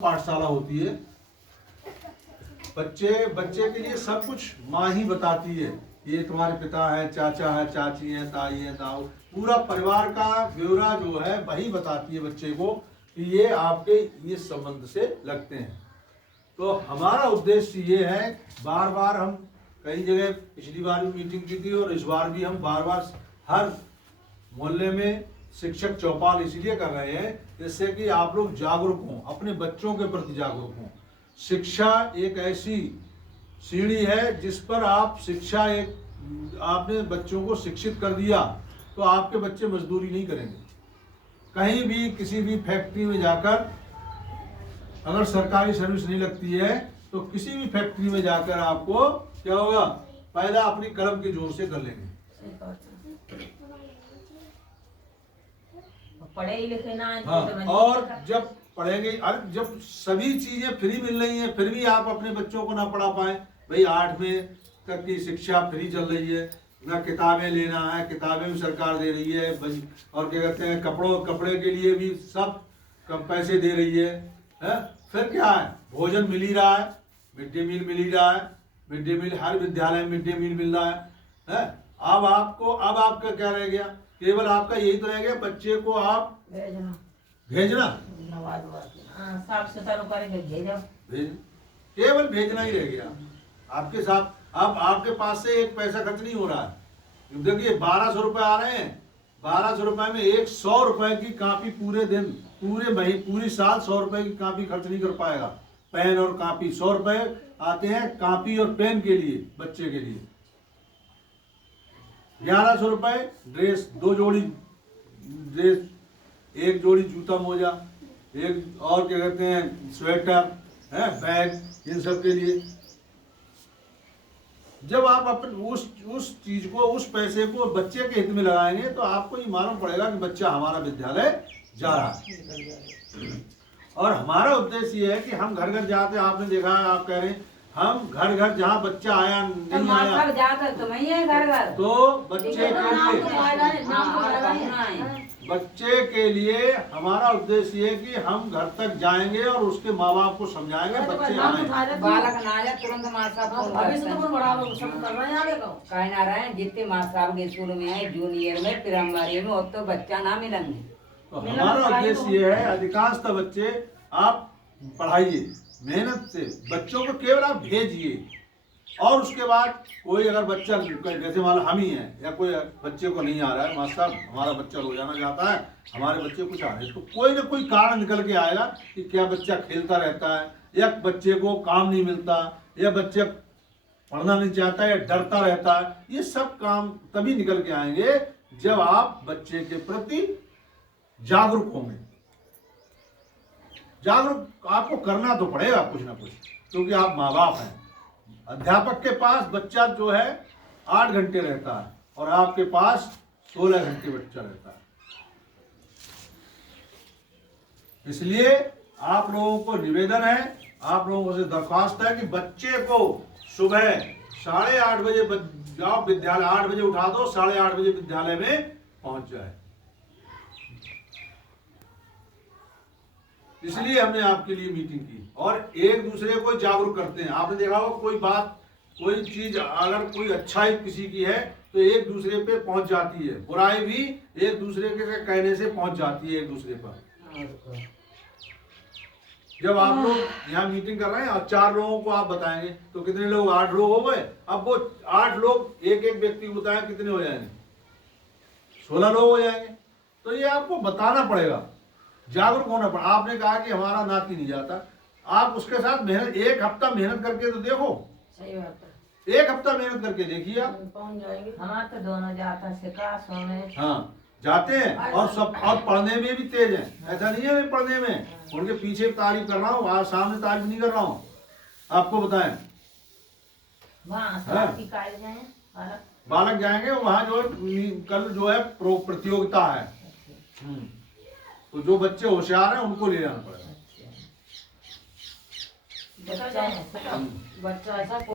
पाठशाला होती है। बच्चे के लिए सब कुछ माँ ही बताती है। ये तुम्हारे पिता है, चाचा है, चाची है, ताई है, ताऊ, पूरा परिवार का ब्यौरा जो है वही बताती है बच्चे को कि ये आपके इस संबंध से लगते हैं। तो हमारा उद्देश्य ये है, बार बार हम कई जगह पिछली बार भी मीटिंग की थी और इस बार भी हम बार बार हर मोहल्ले में शिक्षक चौपाल इसलिए कर रहे हैं जिससे कि आप लोग जागरूक हों, अपने बच्चों के प्रति जागरूक हों। शिक्षा एक ऐसी सीढ़ी है जिस पर आप आपने बच्चों को शिक्षित कर दिया तो आपके बच्चे मजदूरी नहीं करेंगे। कहीं भी किसी भी फैक्ट्री में जाकर अगर सरकारी सर्विस नहीं लगती है तो किसी भी फैक्ट्री में जाकर आपको क्या होगा, पैदा अपनी कलम के जोर से कर लेंगे। पढ़े लिखे ना। हाँ, और जब पढ़ेंगे, अरे जब सभी चीजें फ्री मिल रही हैं फिर भी आप अपने बच्चों को ना पढ़ा पाए। भाई 8वीं तक की शिक्षा फ्री चल रही है, ना किताबें लेना है, किताबें भी सरकार दे रही है, और क्या कहते हैं कपड़े के लिए भी सब कम पैसे दे रही है? फिर क्या है, भोजन मिल ही रहा है, मिड डे मील मिल ही रहा है, मिड डे मील हर विद्यालय में मिड डे मील मिल रहा है? अब आपका क्या रह गया, केवल आपका यही तो रह गया, बच्चे को आप भेजना साफ सुथरा करके भेजो, केवल भेजना ही रह गया आपके साथ। अब आपके पास से एक पैसा खर्च नहीं हो रहा है। देखिए 1200 रुपए आ रहे हैं, 1200 रुपए में 100 रुपए की कापी पूरे दिन, पूरी साल 100 रुपए की कापी खर्च नहीं कर पाएगा। पेन और कापी 100 रुपए आते हैं कापी और पेन के लिए, बच्चे के लिए। 1100 रुपए ड्रेस, 2 जोड़ी ड्रेस, 1 जोड़ी जूता मोजा, एक और क्या कहते हैं स्वेटर है, बैग, इन सब के लिए। जब आप अपने उस चीज को, उस पैसे को बच्चे के हित में लगाएंगे तो आपको ये मालूम पड़ेगा कि बच्चा हमारा विद्यालय जा रहा है। और हमारा उद्देश्य ये है कि हम घर घर जाते हैं, आपने देखा है, आप कह रहे हैं हम घर घर जहाँ बच्चा आया नहीं आया तो बच्चे के लिए हमारा उद्देश्य ये कि हम घर तक जाएंगे और उसके माँ बाप को समझाएंगे बच्चे आए। बालक ना जाए तुरंत माँ साहब कहना रहे जितने माँ साहब के स्कूल में है, जूनियर में, प्राइमरी में, तो बच्चा ना मिलेंगे। तो हमारा उद्देश्य ये है, अधिकांशतः बच्चे आप पढ़ाइए मेहनत से, बच्चों को केवल आप भेजिए। और उसके बाद कोई अगर बच्चा, जैसे मान लो हम ही हैं या कोई बच्चे को नहीं आ रहा है, मास्टर साहब हमारा बच्चा रोजाना जाता है, हमारे बच्चे कुछ आ रहे हैं, तो कोई ना कोई कारण निकल के आएगा कि क्या बच्चा खेलता रहता है, या बच्चे को काम नहीं मिलता, या बच्चे पढ़ना नहीं चाहता है, या डरता रहता है। ये सब काम तभी निकल के आएंगे जब आप बच्चे के प्रति जागरूक होंगे। जागरूक आपको करना तो पड़ेगा कुछ ना कुछ, क्योंकि आप माँ बाप हैं। अध्यापक के पास बच्चा जो है 8 घंटे रहता है और आपके पास 16 घंटे बच्चा रहता है। इसलिए आप लोगों को निवेदन है, आप लोगों से दरख्वास्त है कि बच्चे को सुबह 8:30 बजे जाओ विद्यालय, 8 बजे उठा दो, 8:30 बजे विद्यालय में पहुंच जाए। इसलिए हमने आपके लिए मीटिंग की और एक दूसरे को जागरूक करते हैं। आपने देखा होगा कोई बात, कोई चीज अगर कोई अच्छाई किसी की है तो एक दूसरे पे पहुंच जाती है, बुराई भी एक दूसरे के कहने से पहुंच जाती है एक दूसरे पर। जब आप लोग यहाँ मीटिंग कर रहे हैं और 4 लोगों को आप बताएंगे तो कितने लोग, 8 लोग हो गए। अब वो 8 लोग एक व्यक्ति को बताएं कितने हो जाएंगे, 16 लोग हो जाएंगे। तो ये आपको बताना पड़ेगा, जागरूक होना पड़ा। आपने कहा कि हमारा नाती नहीं जाता, आप उसके साथ मेहनत, 1 हफ्ता मेहनत करके तो देखो। सही बात है, 1 हफ्ता मेहनत करके देखिए आप। पहुंच जाएंगे। हमारा तो दोनों जाता सिखा सोने। हाँ जाते हैं और सब, और पढ़ने में भी तेज हैं। ऐसा नहीं है पढ़ने में, उनके पीछे तारीफ कर रहा हूँ, आज सामने तारीफ नहीं कर रहा हूँ। आपको बताएं बालक जाएंगे वहाँ जो कल जो है प्रतियोगिता है, तो जो बच्चे होशियार हैं उनको ले जाना पड़ेगा। बच्चा ऐसा